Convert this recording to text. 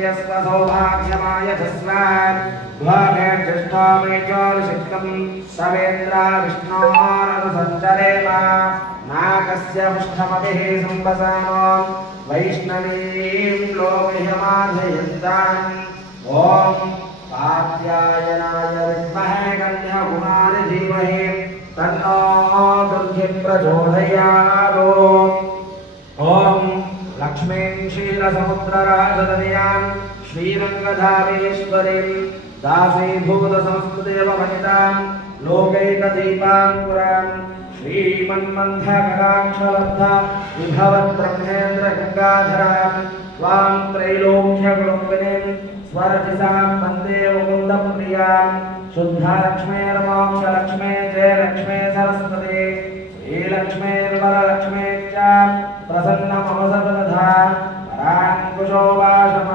श्रेयस्व सौभाग्यमायधस्व द्वामे ज्येष्ठामे ज्योतिषिक्तं सवेन्द्रा विष्णोरनुसञ्चरेम नाकस्य पुष्ठमभिः सम्पसानो वैष्णवीं लोकह्यमाधयन्ताम् ॐ कात्यायनाय विद्महे कन्याकुमारी धीमहि तन्नो दुर्गे प्रचोदयात् ॐ लक्ष्मीं क्षीरसमुद्रराजतनयां श्रीरङ्गधामेश्वरीं दासीभूतसंस्कृतेवमहितां लोकैकदीपाङ्कुरां श्रीमन्मन्थकटाक्षलब्ध विभवद्ब्रह्मेन्द्रगङ्गाधरां त्वां त्रैलोक्यकुटुम्बिनीं स्वरचिसां वन्दे मुकुन्दप्रियां शुद्धलक्ष्मीर्मोक्षलक्ष्मी जयलक्ष्मी सरस्वती श्रीलक्ष्मीर्वरलक्ष्मी च प्रसन्नमवसततथा पराङ्कुशोवाशमपि